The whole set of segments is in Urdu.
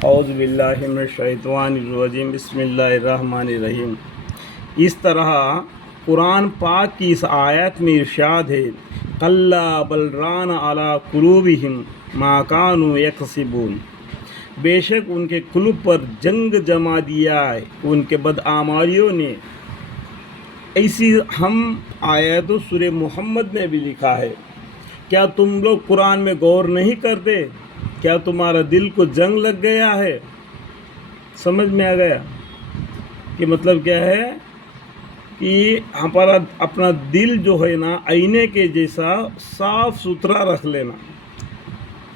اعوذ باللہ من الشیطان الرجیم بسم اللہ الرحمن الرحیم۔ اس طرح قرآن پاک کی اس آیت میں ارشاد ہے کلا بل ران علی قلوبہم ما کانوا یکسبون، بے شک ان کے قلوب پر جنگ جما دیا ہے ان کے بدعمالیوں نے۔ ایسی ہم آیت سورہ محمد میں بھی لکھا ہے۔ کیا تم لوگ قرآن میں غور نہیں کرتے؟ کیا تمہارا دل کو جنگ لگ گیا ہے؟ سمجھ میں آ گیا کہ مطلب کیا ہے کہ ہمارا اپنا دل جو ہے نا آئینے کے جیسا صاف ستھرا رکھ لینا۔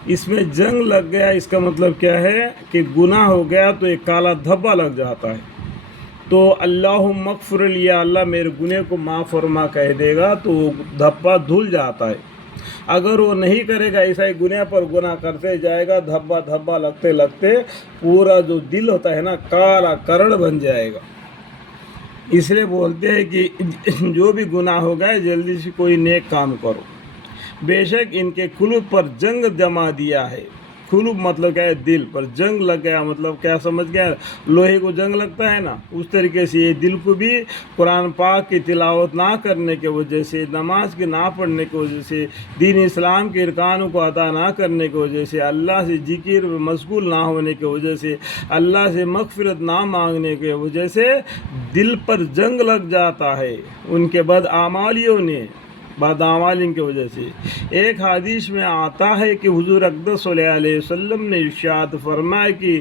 اس میں جنگ لگ گیا، اس کا مطلب کیا ہے کہ گناہ ہو گیا تو ایک کالا دھبا لگ جاتا ہے، تو اللہم اغفر لی، اللہ میرے گناہ کو معاف فرما کہہ دے گا تو وہ دھبا دھل جاتا ہے۔ اگر وہ نہیں کرے گا، ایسا ہی گناہ پر گناہ کرتے جائے گا، دھبا دھبا لگتے لگتے پورا جو دل ہوتا ہے نا کالا کرڑ بن جائے گا۔ اس لیے بولتے ہیں کہ جو بھی گناہ ہو گئے جلدی سے کوئی نیک کام کرو۔ بے شک ان کے قلوب پر جنگ جما دیا ہے۔ قلوب مطلب کیا ہے؟ دل پر جنگ لگ گیا، مطلب کیا سمجھ گیا؟ لوہے کو جنگ لگتا ہے نا، اس طریقے سے یہ دل کو بھی قرآن پاک کی تلاوت نہ کرنے کی وجہ سے، نماز کی نہ پڑھنے کی وجہ سے، دین اسلام کے ارکانوں کو ادا نہ کرنے کی وجہ سے، اللہ سے ذکر میں مشغول نہ ہونے کی وجہ سے، اللہ سے مغفرت نہ مانگنے کی وجہ سے دل پر جنگ لگ جاتا ہے ان کے بدعمالیوں نے، بدعمالی کی وجہ سے۔ ایک حدیث میں آتا ہے کہ حضور اقدس صلی اللہ علیہ وسلم نے ارشاد فرمایا کہ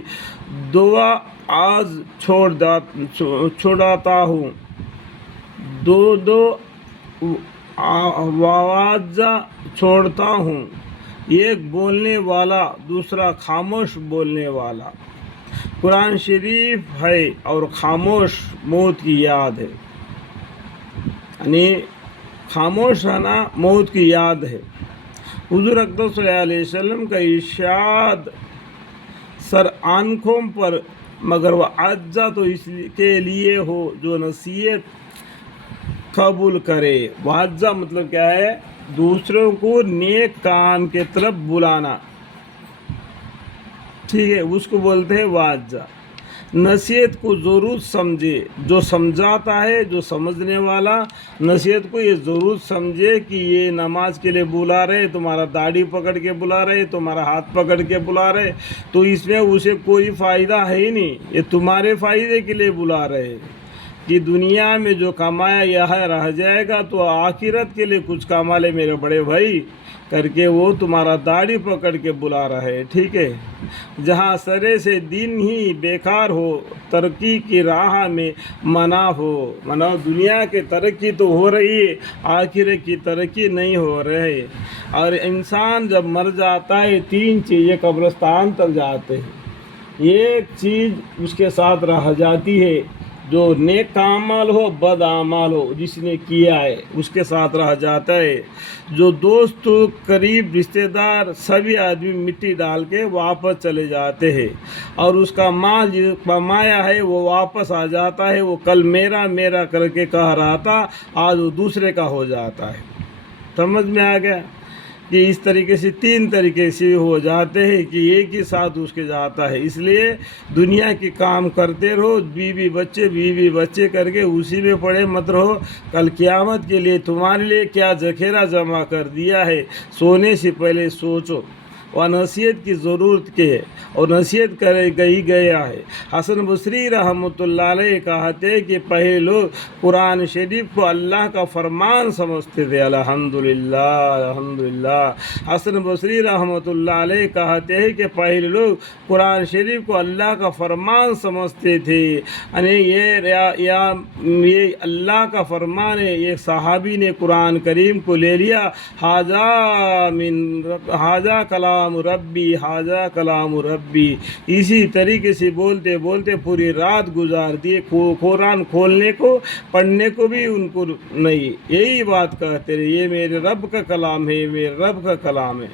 دعا آج چھوڑاتا ہوں، دو واجہ چھوڑتا ہوں، ایک بولنے والا دوسرا خاموش بولنے والا۔ قرآن شریف ہے اور خاموش موت کی یاد ہے، یعنی خاموش رہنا موت کی یاد ہے۔ حضور اقدس صلی اللہ علیہ وسلم کا ارشاد سر آنکھوں پر، مگر وہ اجزا تو اس کے لیے ہو جو نصیحت قبول کرے۔ واجزا مطلب کیا ہے؟ دوسروں کو نیک کام کے طرف بلانا، ٹھیک ہے، اس کو بولتے ہیں واجزا۔ نصیحت کو ضرور سمجھے، جو سمجھاتا ہے، جو سمجھنے والا نصیحت کو یہ ضرور سمجھے کہ یہ نماز کے لیے بلا رہے، تمہارا داڑھی پکڑ کے بلا رہے، تمہارا ہاتھ پکڑ کے بلا رہے، تو اس میں اسے کوئی فائدہ ہے ہی نہیں، یہ تمہارے فائدے کے لیے بلا رہے کہ دنیا میں جو کمایا یہاں رہ جائے گا تو آخرت کے لیے کچھ کما لے میرے بڑے بھائی کر کے وہ تمہارا داڑھی پکڑ کے بلا رہا ہے، ٹھیک ہے۔ جہاں سرے سے دن ہی بیکار ہو، ترقی کی راہ میں منع ہو، دنیا کی ترقی تو ہو رہی ہے، آخرت کی ترقی نہیں ہو رہی۔ اور انسان جب مر جاتا ہے تین چیزیں قبرستان تک جاتے ہیں، ایک چیز اس کے ساتھ رہ جاتی ہے، جو نیک اعمال ہو بد اعمال ہو جس نے کیا ہے اس کے ساتھ رہ جاتا ہے، جو دوست قریب رشتہ دار سبھی آدمی مٹی ڈال کے واپس چلے جاتے ہیں، اور اس کا مال جو کمایا ہے وہ واپس آ جاتا ہے، وہ کل میرا میرا کر کے کہہ رہا تھا آج وہ دوسرے کا ہو جاتا ہے۔ سمجھ میں آ گیا کہ اس طریقے سے تین طریقے سے ہو جاتے ہیں کہ ایک ہی ساتھ اس کے جاتا ہے۔ اس لیے دنیا کے کام کرتے رہو، بیوی بچے کر کے اسی میں پڑے مت رہو، کل قیامت کے لیے تمہارے لیے کیا ذخیرہ جمع کر دیا ہے، سونے سے پہلے سوچو۔ اور نصیحت کی ضرورت کے ہے، اور نصیحت کرے گیا ہے۔ حسن بصری رحمۃ اللہ علیہ کہتے کہ پہلے لوگ قرآن شریف کو اللہ کا فرمان سمجھتے تھے۔ الحمدللہ الحمدللہ۔ حسن بصری رحمۃ اللہ علیہ کہتے ہیں کہ پہلے لوگ قرآن شریف کو اللہ کا فرمان سمجھتے تھے، یعنی یہ اللہ کا فرمان ہے۔ ایک صحابی نے قرآن کریم کو لے لیا، حاجہ کلام ربی، حاجہ کلام ربی، اسی طریقے سے بولتے بولتے پوری رات گزار دیے، قرآن کھولنے کو پڑھنے کو بھی ان کو نہیں، یہی بات کہتے رہے، یہ میرے رب کا کلام ہے، میرے رب کا کلام ہے۔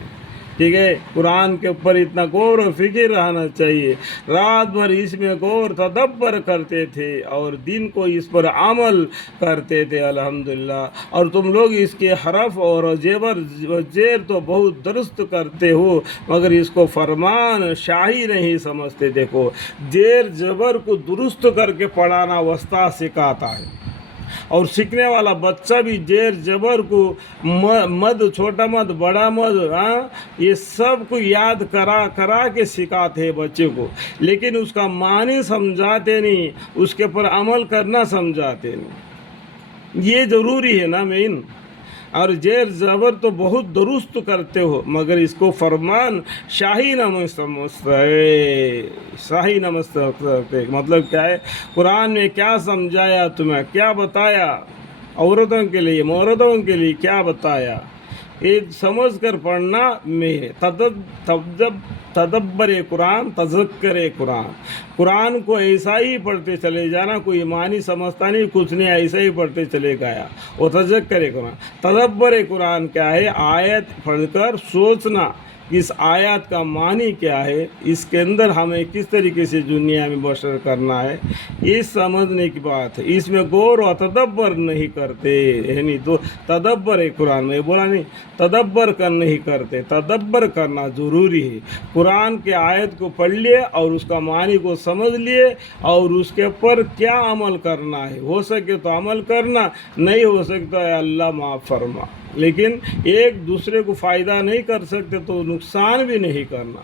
ٹھیک ہے، قرآن کے اوپر اتنا غور و فکر رہنا چاہیے، رات بھر اس میں غور تدبر کرتے تھے اور دن کو اس پر عمل کرتے تھے الحمدللہ۔ اور تم لوگ اس کے حرف اور زیر تو بہت درست کرتے ہو، مگر اس کو فرمان شاہی نہیں سمجھتے۔ دیکھو، زیر زبر کو درست کر کے پڑھانا استاد سکھاتا ہے، اور سیکھنے والا بچہ بھی زیر زبر کو مد، چھوٹا مد، بڑا مد، یہ سب کو یاد کرا کے سکھاتے ہیں بچے کو، لیکن اس کا معنی سمجھاتے نہیں، اس کے پر عمل کرنا سمجھاتے نہیں۔ یہ ضروری ہے نا مین۔ اور زیر زبر تو بہت درست کرتے ہو، مگر اس کو فرمان شاہی نہ سمجھتے۔ مطلب کیا ہے؟ قرآن میں کیا سمجھایا تمہیں، کیا بتایا، عورتوں کے لیے، مردوں کے لیے کیا بتایا، یہ سمجھ کر پڑھنا میں ہے۔ تدبر قرآن، تذکر قرآن، قرآن کو ایسا ہی پڑھتے چلے جانا، کوئی معنی سمجھتا نہیں، کچھ نہیں، ایسا ہی پڑھتے چلے گیا، وہ تذکر قرآن۔ تدبر قرآن کیا ہے؟ آیت پڑھ کر سوچنا، اس آیات کا معنی کیا ہے، اس کے اندر ہمیں کس طریقے سے دنیا میں بسر کرنا ہے، یہ سمجھنے کی بات ہے۔ اس میں غور و تدبر نہیں کرتے، یعنی تو تدبر قرآن میں بولا نہیں، تدبر کر نہیں کرتے۔ تدبر کرنا ضروری ہے۔ قرآن کے آیت کو پڑھ لیے اور اس کا معنی کو سمجھ لیے اور اس کے اوپر کیا عمل کرنا ہے، ہو سکے تو عمل کرنا، نہیں ہو سکتا ہے اللہ معاف فرما، لیکن ایک دوسرے کو فائدہ نہیں کر سکتے تو نقصان بھی نہیں کرنا۔